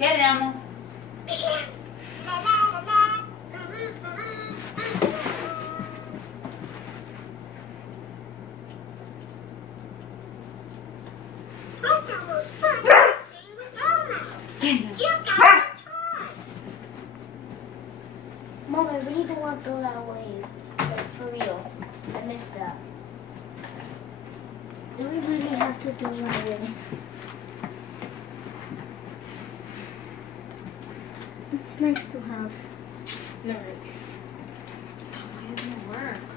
Get it, Elmo. Mom, I really don't want to throw that away. Like, for real. I missed that. Do we really have to throw it away? It's nice to have. Nice. Why doesn't it work?